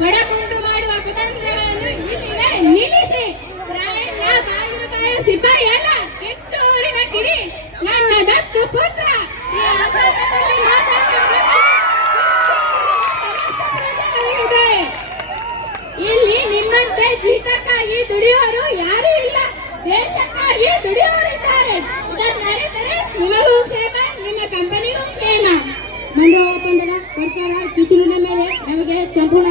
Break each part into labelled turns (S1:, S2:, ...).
S1: ಬಡಕುಂಟು ಮಾಡುವ ಕುತಂತ್ರವನ್ನು ಇಲ್ಲಿನ ನಿಲ್ಲಿಸಿ.
S2: ರಾಯಣ್ಣ ಬಾಗಿಲುಬಾಯ ಸಿಬ್ಬಯ್ಯನ ಕಿತ್ತೂರಿನ ಕಿಡಿ, ನನ್ನ ದತ್ತು ಪುತ್ರ.
S1: ಇಲ್ಲಿ ನಿಮ್ಮಂತೆ ಜೀತಕ್ಕಾಗಿ ದುಡಿಯೋರು ಯಾರು ಇಲ್ಲ. ದೇಶಕ್ಕಾಗಿ ದುಡಿಯೋರಿದ್ದಾರೆ. ಇದನ್ನರಿತರೆ ನಿಮಗೂ ಕ್ಷೇಮ, ನಿಮ್ಮ ಕಂಪನಿಗೂ ಕ್ಷೇಮ.
S2: ಮಂಡಳ ಒಪ್ಪಂದದ ಸರ್ಕಾರ ಕಿತ್ತೂರಿನ ಮೇಲೆ
S3: ನಮಗೆ ಸಂಪೂರ್ಣ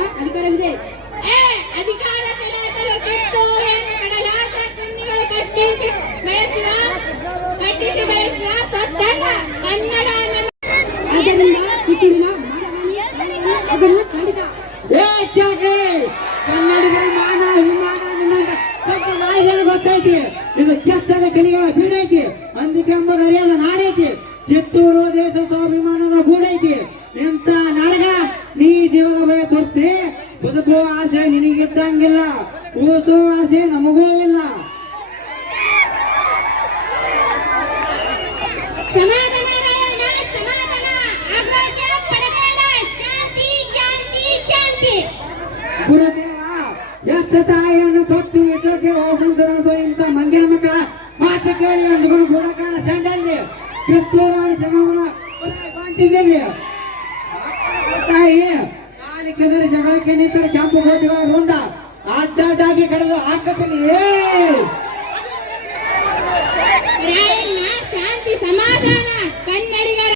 S3: ಕನ್ನಡಿಗರ ಮಾನ ಗೊತ್ತೈತಿ ಇದು ಕಿತ್ತೂರು ದೇಶ ಸ್ವಾಭಿಮಾನದ ಎಂತ ನೀ ಜೀವದ ಆಸೆ ನಿನಗಿದ್ದಂಗಿಲ್ಲ. ಉಳಿಸುವ ಆಸೆ ನಮಗೂ ಇಲ್ಲ. ಗುರುದೇವ, ಎತ್ತ ತಾಯಿಯನ್ನು ತೊತ್ತು ವಿಶ್ವಕ್ಕೆ ಹೋಸಂತರಿಸೋ ಇಂಥ ಮಂಗಿನ ಮಕ್ಕಳ ಮಾತು ಕೇಳಿ ಅಂದುಕೊಂಡು ಗುಣಕಾಲ ಸಂಡಲ್ಲಿ ಕಿತ್ತೂರಾಣಿ ಜಗವನ ಬಾಂಟಿದ್ದೀರಿ ತಾಯಿ, ಕಾಲಿ ಕೆದರಿ ಜಗಳಕ್ಕೆ ನಿಂತರೆ ಕೆಂಪು ಕೋಟಿಗಳ ರುಂಡ ಅಡ್ಡಾಗಿ
S1: ಸಮಾಧಾನ ಕನ್ನಡಿಗರ